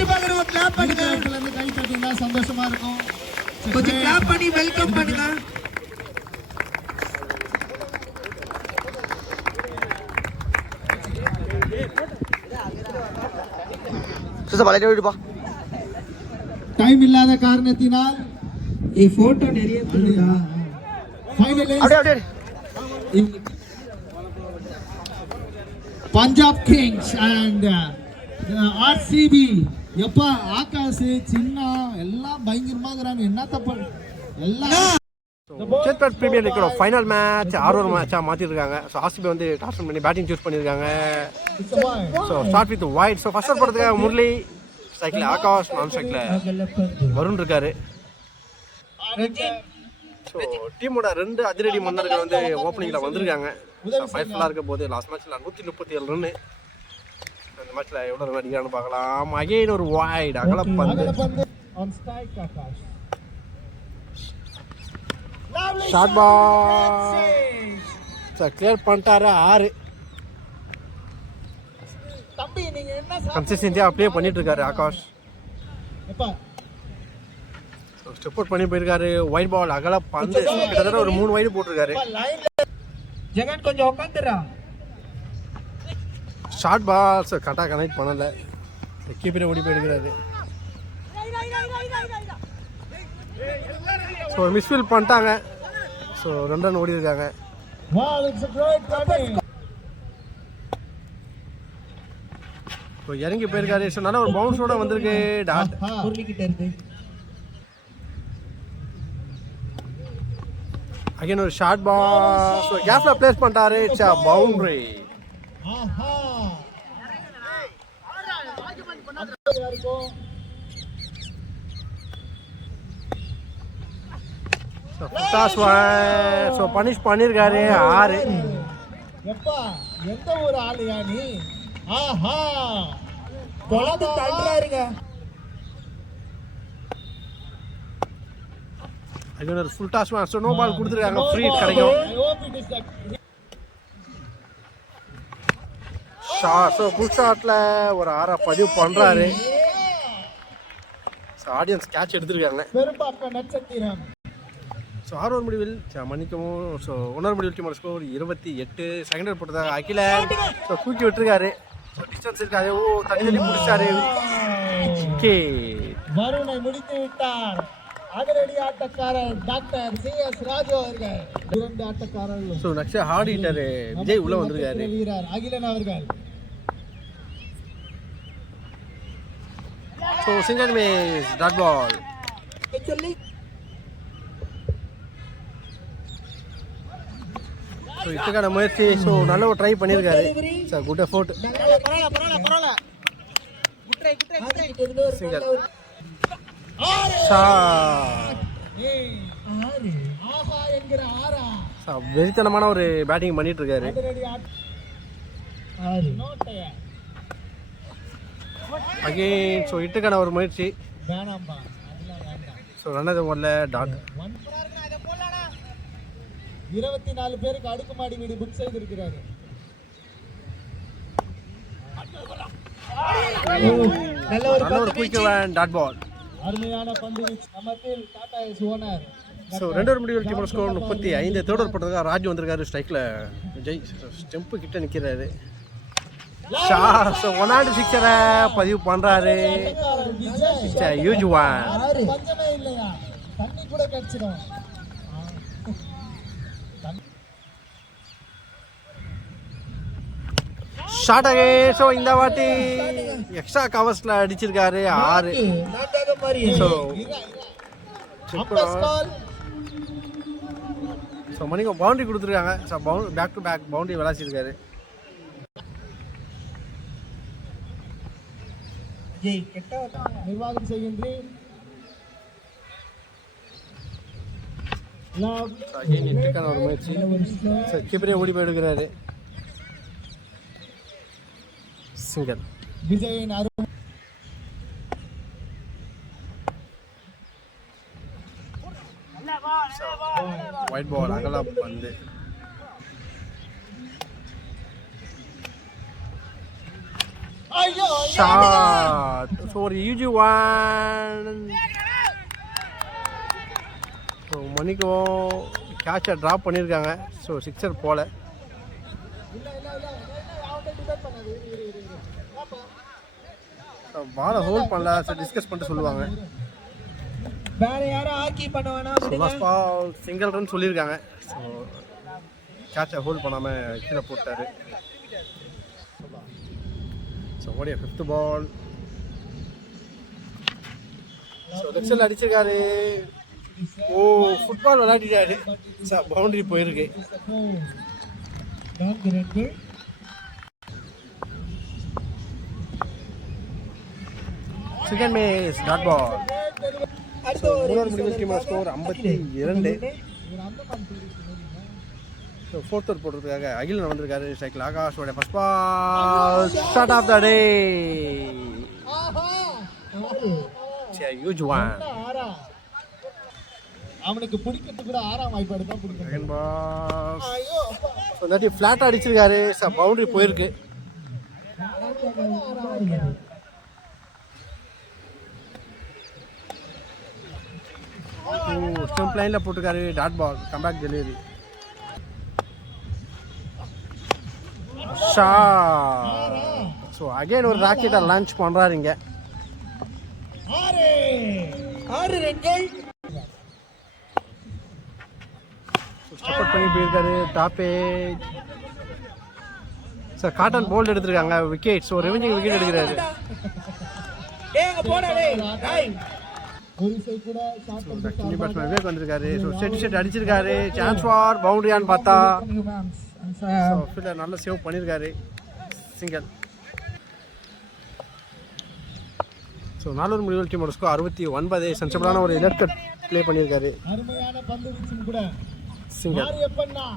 கண்டிப்பாக நம்ம கிளாப் பண்ணுங்க. கை தட்டினா சந்தோஷமா இருக்கும். கொஞ்சம் கிளாப் பண்ணி வெல்கம் பண்ணுங்க. டைம் இல்லாத காரணத்தினால் போட்டோ நிறைய பஞ்சாப் கிங்ஸ் அண்ட் ஆர்சிபி. எப்பா ஆகாஷ் சின்ன எல்லாம் பயங்கரமா இருக்கிறாங்க. என்ன தப்பு எல்லாம் சேத்பட் பிரீமியர் லீக்கோட ஃபைனல் மேட்ச் 6 மேட்சாக மாற்றிருக்காங்க. ஸோ ஆர்சிபி வந்து டாஸ் பண்ணி பேட்டிங் சூஸ் பண்ணியிருக்காங்க. So start with wide. So first போடுறதுக்காக முரளி, ஸ்ட்ரைக்கில் ஆகாஷ், நான் ஸ்ட்ரைக்கில் வருண் இருக்காரு. ஸோ டீமோட 2 அதிரடி மன்னர்கள் வந்து ஓப்பனிங்கில் வந்திருக்காங்க. ஃபைனலாக இருக்க போது லாஸ்ட் மேட்ச்சில் 137 ரன்னு. இந்த மேட்ச்சில் எவ்வளோ ரன் அடிக்கிறான்னு பார்க்கலாம். அகைன் ஒரு வைட் அகலப்பந்து. ஷார்ட் பால் கிளியர் பண்ணிட்டாரு. 6 கன்சிஸ்டன்சியாக அப்படியே பண்ணிட்டு இருக்காரு ஆகாஷ். ஸ்டெப் அவுட் பண்ணி போயிருக்காரு. ஒயிட் பால் அகல பந்து கிட்டத்தட்ட ஒரு 3 வைடு போட்டிருக்காரு. ஜெகன் கொஞ்சம் உட்காந்துடா. ஷார்ட் பால் கரெக்டாக கனெக்ட் பண்ணல. கீப்பரே ஓடி போயிருக்கிறாரு. ஸோ மிஸ்ஃபீல் பண்ணிட்டாங்க. ஸோ 2 ரன் ஓடி இருக்காங்க. ஸோ இறங்கி போயிருக்காரு. ஸோ நல்ல ஒரு பவுன்ஸோட வந்திருக்கு. டாட் அகைன் ஒரு ஷார்ட் பால். ஸோ கேப்ல பிளேஸ் பண்ணிட்டாரு. It's a boundary. So punish பண்ணியிருக்காரு. 6 எப்பா எந்த ஒரு ஆளுயா நீ? ஆஹா கொலது தள்ளுறாருங்க. அகைன் ஒரு full toss. So no ball கொடுத்துருக்காங்க. ஃப்ரீ கிடைக்கும். ஸோ ஃபுல் ஷாட்டில் ஒரு 6 பதிவு பண்ணுறாரு. ஸோ ஆடியன்ஸ் கேட்ச் எடுத்துருக்காங்க. ஸோ 6 ஓவர் முடிவில் மன்னிக்கவும். ஸோ 1 ஓவர் முடிவில் டீமோட ஸ்கோர் 28. செகண்ட் ஓவர் போட்டதாக அகிலன். ஸோ தூக்கி விட்டுருக்காரு. ஸோ டிஸ்டன்ஸ் இருக்காரு. ஓ தள்ளி தள்ளி முடிச்சாரு. ஓகே வருணை முடித்து விட்டார். அதிரடி ஆட்டக்காரர் டாக்டர் சிஎஸ் ராஜு அவர்கள். 2 ஆட்டக்காரர்கள். So next hard hitter Vijay உள்ள வந்திருக்காரு. வீரர் அகிலன் அவர்கள். So single miss dot ball. So இதுக்கான முயற்சி. ஸோ நல்ல ஒரு ட்ரை பண்ணியிருக்காரு. Sir good effort. சிங்கிள் வெறித்தனமான ஒரு பேட்டிங் பண்ணிட்டு இருக்காரு. அகைன் ஸோ இட்டுக்கான ஒரு முயற்சி. ஸோ ரன்னது ஓடல. டாட் 24 பேருக்கு அடுக்குமாடி வீடு புக் செய்திருக்கிறாரு. நல்ல ஒரு குயிக் டாட் பால். அருமையான பந்து நமத்தில் Tata S owner. So 2 over முடிவில் டீமோட ஸ்கோர் 35. தேர்ட் ஓவர் போட்டதுக்காக ராஜு வந்திருக்காரு. ஸ்ட்ரைக்கில் விஜய் ஸ்டெம்பு கிட்ட நிற்கிறாரு. ஸோ 106 பதிவு பண்ணுறாரு. Huge one. பஞ்சமே இல்லையா? தண்ணி கூட கிடைச்சிடும். ஷார்ட் ஆகே. ஸோ இந்த வாட்டி எக்ஸ்ட்ரா கவர்ஸில் அடிச்சிருக்காரு. 6. ஸோ மணிக்கு பவுண்டரி கொடுத்துருக்காங்க. So back to back boundary விளாசிருக்காரு. நிர்வாகம் செய்கின்றேன். ஒரு முயற்சி. கீப்பரே ஓடி போயிடுக்கிறாரு. சிங்கிள். விஜயின் அருண். ஒயிட் பால் அகல பந்து. ஷாட் ஸோ ஒரு UG1. ஸோ மணிக்கும் கேட்சை ட்ராப் பண்ணியிருக்காங்க. ஸோ சிக்ஸர் போல. பாலை ஹோல்ட் பண்ணல. ஸோ டிஸ்கஸ் பண்ணிட்டு சொல்லுவாங்க. வேற யாரும் ஆக்கி பண்ண வேணாம். லாஸ்ட் பால் சிங்கிள் ரன் சொல்லியிருக்காங்க. ஸோ கேட்சை ஹோல்ட் பண்ணாமல் கீழே போட்டார். ஸோ ஓடிய 5th பால். ஸோ லெக்ஸில் அடிச்சிருக்காரு. ஓ ஃபுட்பால் விளையாடிட்டாரு. சார் பவுண்டரி போயிருக்கு. Second match dot ball. மூணாவது முடிவு டீமோட ஸ்கோர் 52. ஸோ 4th ஓவர் போடுறதுக்காக அகிலன் வந்திருக்காரு. ஸ்ட்ரைக்கில் ஆகாஷோட first ball shot of the day. Huge one. அவனுக்கு பிடிக்கிறது கூட 6ஆம் வாய்ப்பு எடுத்தா பிடிக்கும். ஸோ இல்லாட்டி ஃப்ளாட்டாக அடிச்சிருக்காரு. சார் பவுண்டரி போயிருக்கு. ஸ்டம்ப் லைனில் போட்டிருக்காரு. Dot ball comeback delivery. ஷா. ஸோ அகைன் ஒரு ராக்கெட்டை லான்ச் பண்ணுறாரு இங்கே. 6 ரன்கள். சப்போர்ட் பண்ணி போயிருக்காரு. Top age. Sir caught and bowled எடுத்திருக்காங்க. விக்கெட். ஸோ ரெவெஞ்சிங் விக்கெட் எடுக்கிறாரு. ஏங்க போடா டேய். ஒரு சைடு கூட ஷாட் லக்ஷ்மி பேட்ஸ்மேன் விவேக் வந்திருக்காரு. ஸோ செட் அடிச்சிருக்காரு. சான்ஸ் ஃபார் பவுண்டரியான்னு பார்த்தா ஸோ ஃபீல்டர் நல்லா சேவ் பண்ணியிருக்காரு. சிங்கிள். ஸோ 4 முடிவு டீமோட ஸ்கோர் 69. சென்சிபிளான ஒரு எலர்ட் கட் ப்ளே பண்ணியிருக்காரு. அருமையான பந்து வீச்சும் கூட. சிங்கிள். மாரியப்பண்ணா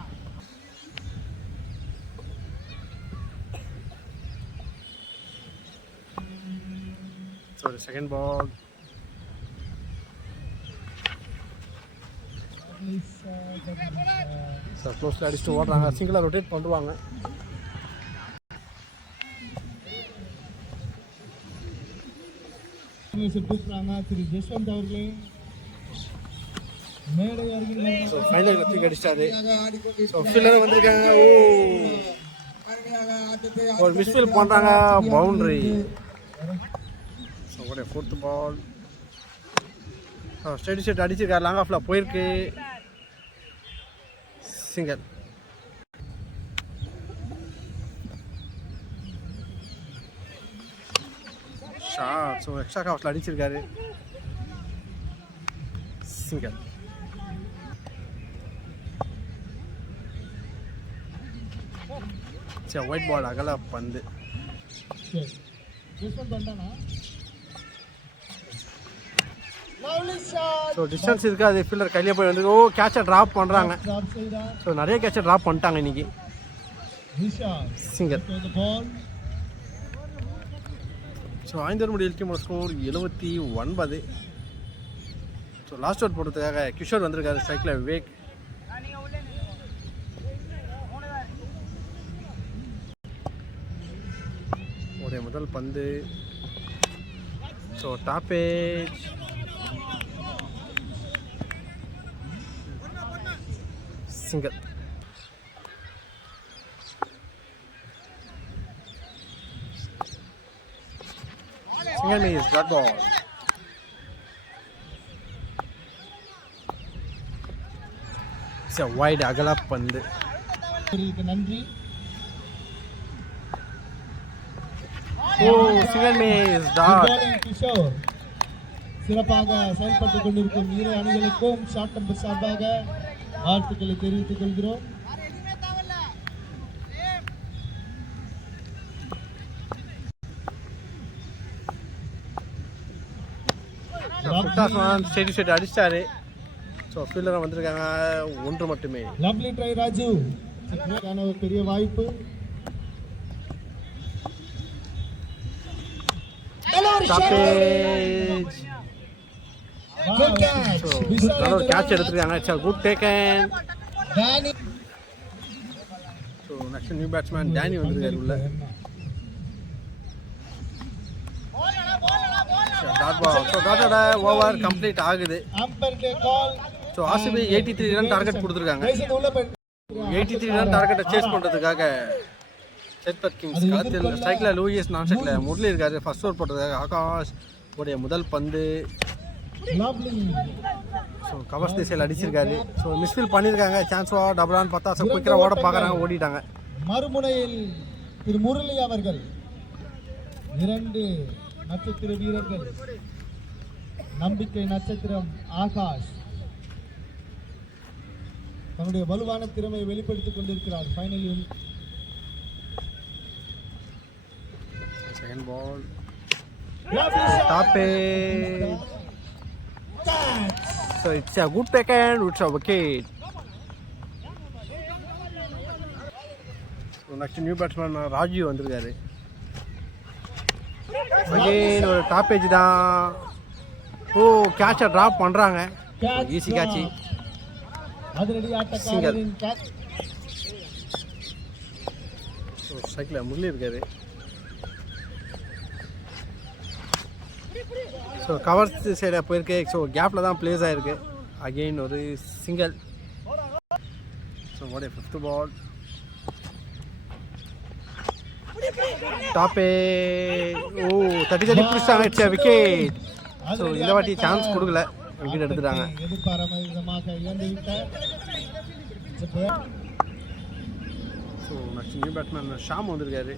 ஸோ செகண்ட் பால். ஸோ க்ளோஸில் அடிச்சுட்டு ஓடுறாங்க. சிங்கிளாக ரொட்டேட் பண்ணுவாங்க. கூப்பிட்றாங்க திரு ஜஸ்வந்த் அவர்களே. மேடை அருகில் ஸோ ஃபைனல் தூக்கி அடிச்சிட்டாரு. ஸோ ஃபீல்டர் வந்திருக்காங்க. ஓ ஒரு மிஸ்ஃபீல் பண்ணுறாங்க. பவுண்டரி. ஸோ ஒரு 4th பால். ஸ்டெடி செட் அடிச்சிருக்காரு. லாங் ஆஃபில் போயிருக்கு. சிங்கிள். ஷாட். ஸோ எக்ஸ்ட்ரா காஃபில் அடிச்சிருக்காரு. சிங்கிள். சரி ஒயிட் பால் அகல பந்து. ஸோ டிஸ்டன்ஸ் இருக்குது. அது ஃபீல்டர் கையிலே போய் வந்து ஓ கேட்சை ட்ராப் பண்ணுறாங்க. ஸோ நிறைய கேட்சை ட்ராப் பண்ணிட்டாங்க இன்னைக்கு. சிங்கிள். ஸோ 5 முடிவு டீமோட ஸ்கோர் 79. ஸோ லாஸ்ட் ஓவர் போடுறதுக்காக கிஷோர் வந்திருக்காரு. ஸ்ட்ரைக்கில் விவேக். உடைய முதல் பந்து. So top edge. Single. Single miss dot ball. Wide அகல பந்து. நன்றி. ஓ சிங்கிள் மீஸ் டாட். கிஷோர் சிறப்பாக செயல்பட்டுக் கொண்டிருக்கும் இரு அணிகளுக்கும் ஷார்ட் நம்பர் சார்பாக வாழ்த்துக்களை தெரிவித்துக் கொள்கிறோம். ஸ்டெடி செட் அடிச்சிட்டாரு. ஸோ ஃபீல்டராக வந்திருக்காங்க. 1 மட்டுமே. Lovely try Raju. ஒரு பெரிய வாய்ப்பு. கேட்ச் எடுத்துருக்காங்க. Good taken. So next new batsman Danny வந்திருக்காரு உள்ள. Dot ball. ஸோ டாட்டோட ஓவர் கம்ப்ளீட் ஆகுது. Umpire call. So RCB 83 run target கொடுத்துருக்காங்க. பேசிட்டு உள்ள போய் 83 ரன் டார்கெட்டை சேஸ் பண்ணுறதுக்காக சேத்பட் கிங்ஸ் களத்தில் ஸ்ட்ரைக்கில் லூயிஸ், நான் ஸ்ட்ரைக்கில் முரளி இருக்காரு. ஃபர்ஸ்ட் ஓவர் போட்டதுக்காக ஆகாஷ் உடைய முதல் பந்து. lovely. ஸோ கவர்ஸ் திசையில் அடிச்சிருக்காரு. ஸோ மிஸ்ஃபீல் பண்ணியிருக்காங்க. சான்ஸ் டபுளான்னு பார்த்தா ஸோ குயிக்கராக ஓட பார்க்குறாங்க, ஓடிட்டாங்க. மறுமுனையில் திரு முரளி அவர்கள் 2 நட்சத்திர வீரர்கள். நம்பிக்கை நட்சத்திரம் ஆகாஷ் தன்னுடைய வலுவான திறமையை வெளிப்படுத்திக் கொண்டிருக்கிறார். ஃபைனலில் second ball top so it's a good back and it's a wicket. Next new batsman Rajiv வந்திருக்காரு. அகைன் ஒரு டாப் ஏஜ் தான். ஓ கேட்சை ட்ராப் பண்ணுறாங்க. ஈஸி கேட்சி. அதிரடி ஆட்டக்காரரின் கேட்ச். ஸோ ஸ்ட்ரைக்கில் முரளி இருக்காரு. ஸோ கவர் சைடாக போயிருக்கு. ஸோ கேப்பில் தான் பிளேஸ் ஆகிருக்கு. அகெயின் ஒரு சிங்கிள். ஸோ ஓடைய 5th பால் டாப்பே. ஓ தட்டி பிடிச்சாங்க. It's wicket. ஸோ இந்த வாட்டி சான்ஸ் கொடுக்கல, விக்கெட் எடுத்துட்டாங்க. எதிர்பாராமமாக இழந்துவிட்டார். So next new batsman Sham வந்திருக்காரு.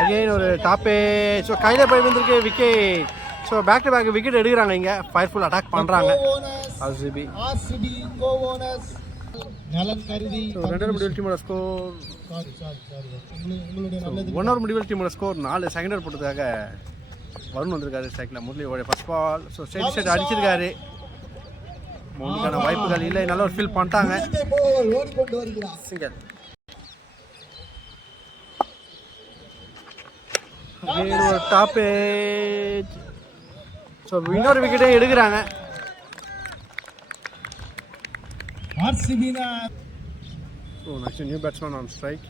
அகெயின் ஒரு டாப்பே. ஸோ கையில் போய் வந்திருக்கு wicket. So back to back wicket எடுக்கிறாங்க. இங்கே ஃபயர்ஃபுல் அட்டாக் பண்ணுறாங்க ஆர்சிபி. கோவோனஸ் நலன் கருதி 2 முடிவில் டீமோட ஸ்கோர். உங்களுடைய நல்லது 1 முடிவில் டீமோட ஸ்கோர் 4. செகண்ட் ஓவர் போட்டதுக்காக வருண் வந்திருக்காரு. ஸ்ட்ரைக்கில் முரளியோட first ball. So straight side அடிச்சிருக்காரு. மௌனிக்கான வாய்ப்புகள் இல்லை. நல்ல ஒரு ஃபீல் பண்ணிட்டாங்க. சிங்கிள். ஒரு டாப் ஏஜ். ஸோ இன்னொரு விக்கெட்டே எடுக்கிறாங்க. So next new batsman on strike.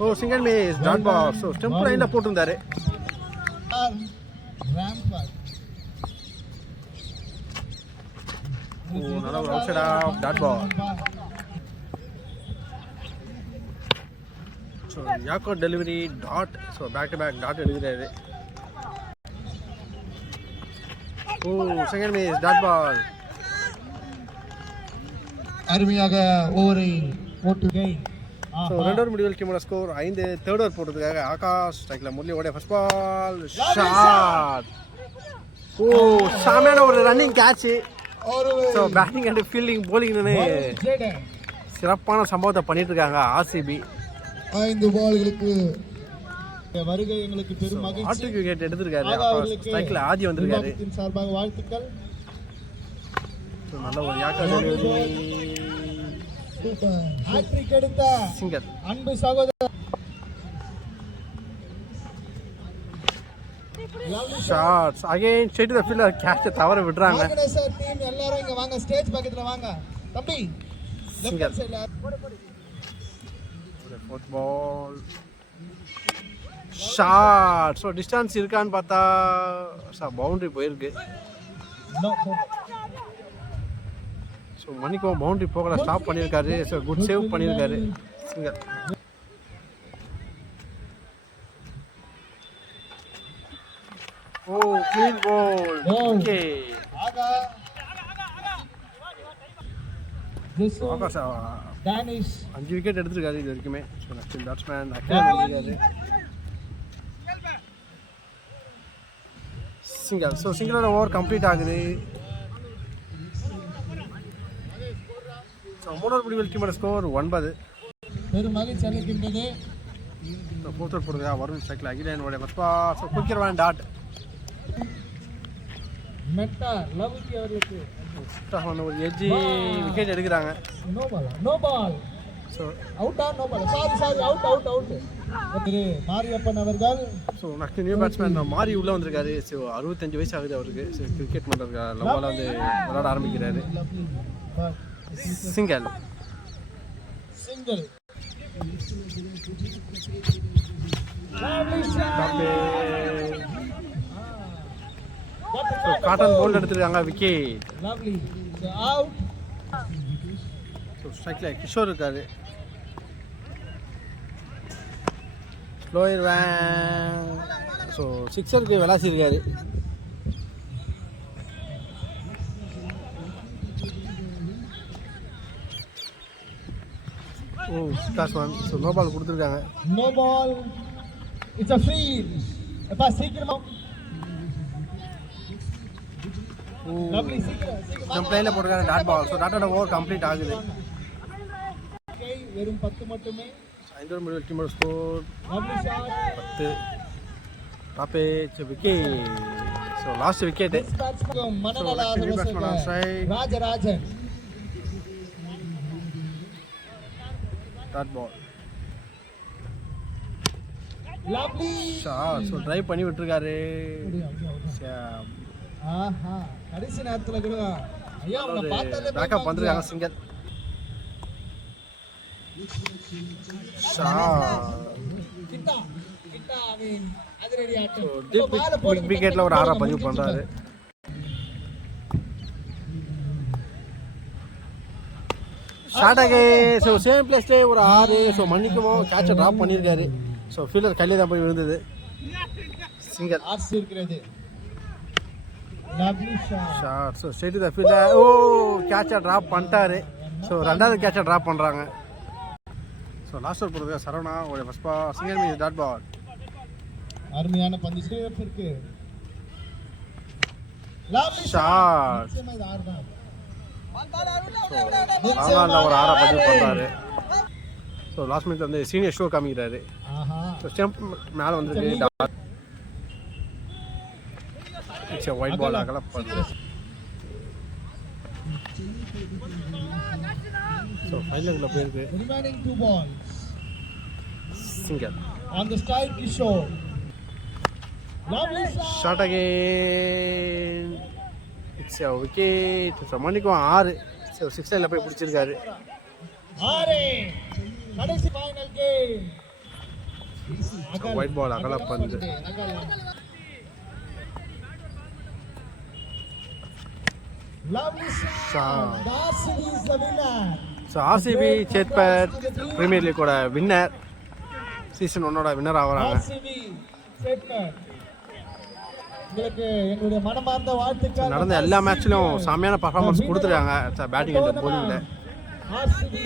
Oh single miss dot ball. So stump லைனில் போட்டிருந்தாரு. ஓ நல்ல ஒரு outside off dot ball. So யாக்கோ delivery dot. So back to back dot எடுக்கிறாரு. Oh second miss dot ball. அருமையாக ஓவரை போட்டு. So 2 over முடிவில் டீமோட ஸ்கோர் 5. தேர்ட் ஓவர் போட்டதுக்காக ஆகாஷ் ஸ்ட்ரைக்கில் முரளி ஓடைய ஃபர்ஸ்ட் பால் ஷாட். ஓ சாமியான ஒரு running catch. So batting and fielding போலிங்னு சிறப்பான சம்பவத்தை பண்ணிட்டு இருக்காங்க ஆர்சிபி. 5 பால்களுக்கு வருகை எங்களுக்கு பெரும் மகிழ்ச்சி. ஆட்டுக்கு விக்கெட் எடுத்திருக்காரு. ஸ்ட்ரைக்கில் ஆதி வந்திருக்காரு. சார்பாக வாழ்த்துக்கள். நல்ல ஒரு யாக்கோ டெலிவரி. ஹாட்ரிக் எடுத்த சிங்கர் அன்பு சகோதரர். Shots again straight to the fielder. கேட்சை தவற விடுறாங்க. சார் டீம் எல்லாரும் இங்க வாங்க, ஸ்டேஜ் பக்கத்துல வாங்க தம்பி. Singer. Fourth ball shot. So distance இருக்கான்னு பார்த்தா பவுண்டரி போயிருக்கு. ஸோ மணிக்கும் பவுண்டரி போகல, ஸ்டாப் பண்ணியிருக்காரு. ஸோ குட் சேவ் பண்ணியிருக்காரு singer. Oh clean ball. Okay Akash 5 wicket எடுத்திருக்காரு இது வரைக்குமே. So next batsman Akhil singer. So சிங்கரோட ஓவர் கம்ப்ளீட் ஆகுது. ஸோ 3 ஓவர் முடிவில் டீமோட ஸ்கோர் 9. பெரும் மகிழ்ச்சி அளிக்கின்றது. ஸோ 4th ஓவர் போடுறதா வருண் ஸ்ட்ரைக்கில் அகிலேனுடைய first ball. So quicker dot. மெட்டா லவ்கி அவர்களுக்கு ஒரு எட்ஜி விக்கெட் எடுக்கிறாங்க. No ball, no ball. So அவுட்டா நோ பால். Sorry out. திரு மாரியப்பன் அவர்கள். ஸோ நெக்ஸ்ட் நியூ பேட்ஸ்மேன் மாறி உள்ளே வந்திருக்காரு. ஸோ 65 வயசு ஆகுது அவருக்கு. ஸோ கிரிக்கெட் பண்ணுறதுக்கு லவ்வால் வந்து விளையாட ஆரம்பிக்கிறாரு. Single. Lovely shot. What a so caught and bowled எடுத்துருக்காங்க விக்கெட். lovely. So out. ஸோ ஸ்ட்ரைக்கில் கிஷோர் இருக்காரு. Slower one. ஸோ சிக்ஸருக்கு விளாசி இருக்காரு. ஓ ஸ்டாஸ் ஒன். ஸோ நோ பால் கொடுத்துருக்காங்க. No ball. It's a free. எப்பா சீக்கிரமா. Lovely சீக்கிரம். நம்ம பிளேயில் போட்டிருக்காங்க டாட் பால். ஸோ டாட்டோட ஓவர் கம்ப்ளீட் ஆகுது. வெறும் 10 மட்டுமே. 5 முடிவு டீமோட score Lovely shot. 10. Top edge wicket. So last wicket. மனநல So, next batsman on strike. ராஜராஜன். Dot ball. Lovely. So drive பண்ணி விட்டுருக்காரு. ஆஹா கடைசி நேரத்துல கூட ஐயா அவனை பார்த்தாலே பேக்கப் வந்துருக்காங்க சிங்கர். கிட்டா கிட்டா ஐ மீன் அதிரடி ஆட்டம். பிக் விக்கெட்ல ஒரு 6 பதிவு பண்றாரு. ஷாட் ஆகே. ஸோ சேம் பிளேஸ்லேயே ஒரு 6. ஸோ மன்னிக்கவும் கேட்சை ட்ராப் பண்ணியிருக்காரு. ஸோ ஃபீல்டர் கையிலே தான் போய் விழுந்தது. சிங்கர் ஆர்சி இருக்கிறது. Lovely shot. So straight the fielder. Oh கேட்சை ட்ராப் பண்ணிட்டாரு. ஸோ ரெண்டாவது கேட்சை ட்ராப் பண்ணுறாங்க. ஸோ லாஸ்ட் ஓவர் போடுறது சரவணா ஒரு ஃபர்ஸ்ட் பால். சிங்கர் மீது டாட் பால். அருமையான பந்து ஸ்ரீவர்த்திற்கு. Lovely shot. ராணா ஒரு 6 பதிவு பண்ணுறாரு. ஸோ லாஸ்ட் மினிட்ல வந்து சீனியர் ஷோ காமிக்கிறாரு. ஆஹா ஸோ ஸ்டெம்ப் மேலே வந்துருக்கு. இட்ஸ் ஒயிட் பால் ஆகல பண்ணுது. ஸோ ஃபைனலுக்குள்ள போயிருக்கு. Remaining 2 balls singer on the strike Kishore. Lovely shot. Shot again. It's wicket. So மணிக்கும் 6. ஸோ 6 லைனில் போய் பிடிச்சிருக்காரு. ஆரே கடைசி ஃபைனல் கேம். ஒயிட் பால் அகல பந்து. Lovely Shot. shot. Darcy is the winner. So RCB Chetpet premier லீக்கோட வின்னர். சீசன் 1 வின்னர் ஆகிறாங்க. RCB Chetpet. உங்களுக்கு எங்களுடைய மனமார்ந்த வாழ்த்துக்கள். நடந்த எல்லா மேட்ச்லையும் செம்மையான பர்ஃபார்மன்ஸ் கொடுத்துருக்காங்க பேட்டிங் அண்ட் bowling. RCB